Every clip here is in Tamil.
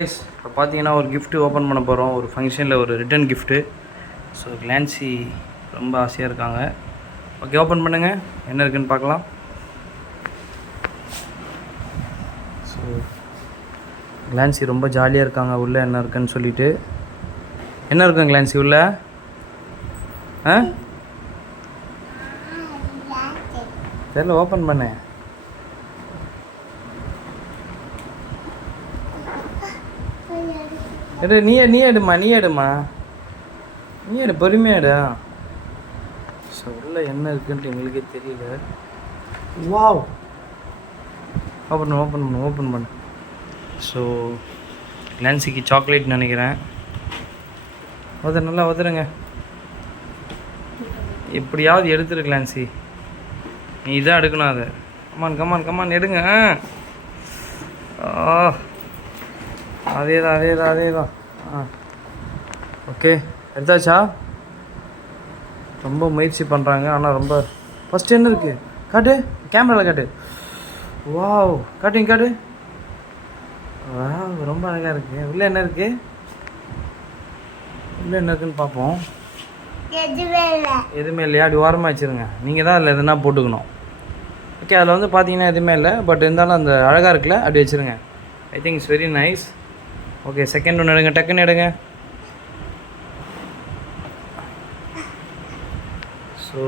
இப்போ பார்த்தீங்கன்னா ஒரு gift ஓப்பன் பண்ண போகிறோம் ஒரு ஃபங்க்ஷனில் ஒரு ரிட்டன் கிஃப்ட்டு ஸோ கிளான்சி ரொம்ப ஆசையாக இருக்காங்க. ஓகே ஓப்பன் பண்ணுங்க. என்ன இருக்குன்னு பார்க்கலாம். ஸோ கிளான்சி ரொம்ப ஜாலியாக இருக்காங்க. உள்ளே என்ன இருக்குன்னு சொல்லிட்டு. என்ன இருக்குங்க கிளான்சி உள்ள? ஆ? தெரியல ஓப்பன் பண்ணு. எடு நீ நீ எடுமா நீ எடுமா நீ எடு பொறுமையா எடு. ஸோ உள்ள என்ன இருக்குன்ட்டு எங்களுக்கே தெரியல. வாவ். ஓப்பன் ஓப்பன் பண்ணு ஓப்பன் பண்ணு. ஸோ நான்சிக்கு சாக்லேட் நினைக்கிறேன். உதற நல்லா உதறுங்க. எப்படியாவது எடுத்துரு கிளான்சி நீ இதான் எடுக்கணும் அதை. கமான் கமான் கமான் எடுங்க ஆ. அதே தான் அதே தான் அதே தான் ஆ. ஓகே எடுத்தாச்சா? ரொம்ப முயற்சி பண்ணுறாங்க ஆனால் ரொம்ப ஃபஸ்ட் என்ன இருக்குது காட்டு கேமராவில் காட்டு. வாவ் காட்டுங்க காட்டு. வாவ் ரொம்ப அழகாக இருக்குது உள்ளே என்ன இருக்குது உள்ளே என்ன இருக்குன்னு பார்ப்போம். எதுவுமே இல்லையா? அப்படி ஓரமாக வச்சுருங்க. நீங்கள் தான் அதில் எதுனா போட்டுக்கணும். ஓகே அதில் வந்து பார்த்தீங்கன்னா எதுவுமே இல்லை. பட் இருந்தாலும் அந்த அழகாக இருக்குல்ல அப்படி வச்சுருங்க. I think it's very nice okay second ஒன்று எடுங்க டக்குன்னு எடுங்க. ஸோ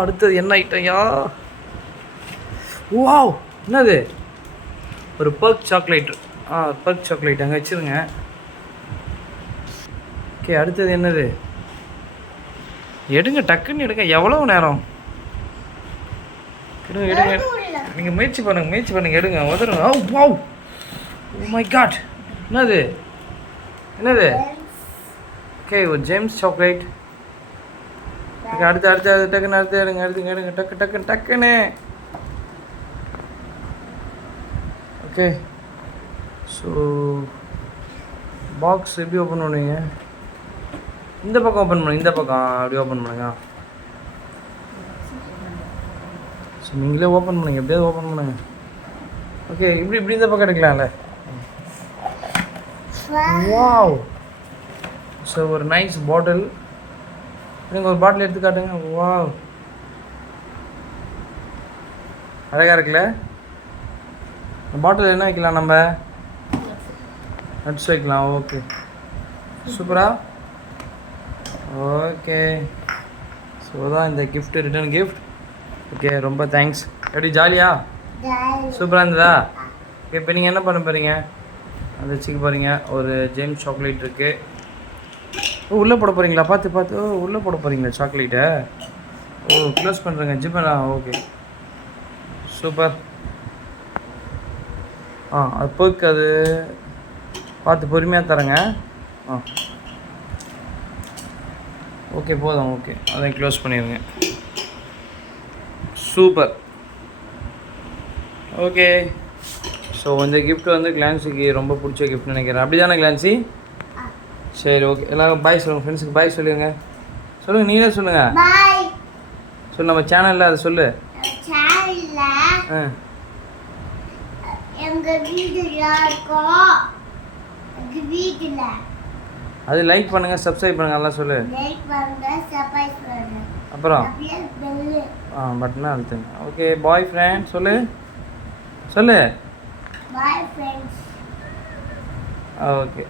அடுத்தது என்ன ஐட்டம்யா வாவ் என்னது? ஒரு பர்க் சாக்லேட் ஆ பர்க் சாக்லேட் அங்கே வச்சுருங்க. ஓகே அடுத்தது என்னது? எடுங்க டக்குன்னு எடுங்க எவ்வளோ நேரம்? எடுங்க எடுங்க. நீங்கள் முயற்சி பண்ணுங்க முயற்சி பண்ணுங்க எடுங்க உதருங்க oh wow oh my God என்னது? என்னது? ஓகே ஒரு ஜேம்ஸ் சாக்லேட் அடுத்து அடுத்து அடுத்து டக்குன்னு அடுத்து எடுங்க அடுத்து எடுங்க. டக்கு டக்குன்னு டக்குன்னு. ஓகே. ஸோ பாக்ஸ் எப்படி ஓப்பன் பண்ணுவீங்க? இந்த பக்கம் ஓப்பன் பண்ணுங்க இந்த பக்கம் அப்படி ஓப்பன் பண்ணுங்க. ஸோ நீங்களே ஓப்பன் பண்ணுங்கள் எப்படியாவது ஓப்பன் பண்ணுங்கள் ஓகே இப்படி இப்படி இந்த பக்கம் எடுக்கலாம்ல. வாவ் ஸோ ஒரு நைஸ் பாட்டில் நீங்கள் ஒரு பாட்டில் எடுத்து காட்டுங்க. வாவ் அழகாக இருக்குல்ல? இந்த பாட்டில் என்ன வைக்கலாம் நம்ம? நட்ஸ் வைக்கலாம் ஓகே சூப்பரா ஓகே ஸோ தான் இந்த கிஃப்ட் ரிட்டர்ன் கிஃப்ட் ஓகே ரொம்ப தேங்க்ஸ் எப்படி ஜாலியா சூப்பராக இருந்ததா? இப்போ நீங்கள் என்ன பண்ண போகிறீங்க அதை வச்சுக்க போகிறீங்க ஒரு ஜேம்ஸ் சாக்லேட் இருக்குது ஓ உள்ளே போட போகிறீங்களா பார்த்து பார்த்து. ஓ உள்ளே போட போகிறீங்களா சாக்லேட்டை ஓ க்ளோஸ் பண்ணுறேங்க ஜிப்பனா ஓகே சூப்பர் ஆ அது போக்கு அது பார்த்து பொறுமையாக தரேங்க. ஆ. ஓகே போதும். ஓகே அதை க்ளோஸ் பண்ணிடுங்க. சூப்பர் ஓகே ஸோ இந்த கிஃப்ட் வந்து கிளான்ஸிக்கு ரொம்ப பிடிச்ச கிஃப்ட் நினைக்கிறேன். அப்படி தானே கிளான்சி சரி ஓகே எல்லாரும் பாய் சொல்லுங்கள் ஃப்ரெண்ட்ஸுக்கு பாய் சொல்லுங்க சொல்லுங்கள் நீங்களே சொல்லுங்கள் சொல்லு நம்ம சேனலில் அதை சொல்லு. ஆ. அது லைக் பண்ணுங்கள் சப்ஸ்கிரைப் பண்ணுங்கள் எல்லாம் சொல்லு. லைக் பண்ணுங்க சர்ப்ரைஸ் பண்ணுங்க. அப்புறம்? ஆ பட்னா அழுத்துங்க ஓகே பாய் ஃப்ரெண்ட் சொல்லு. சொல்லு. ஓகே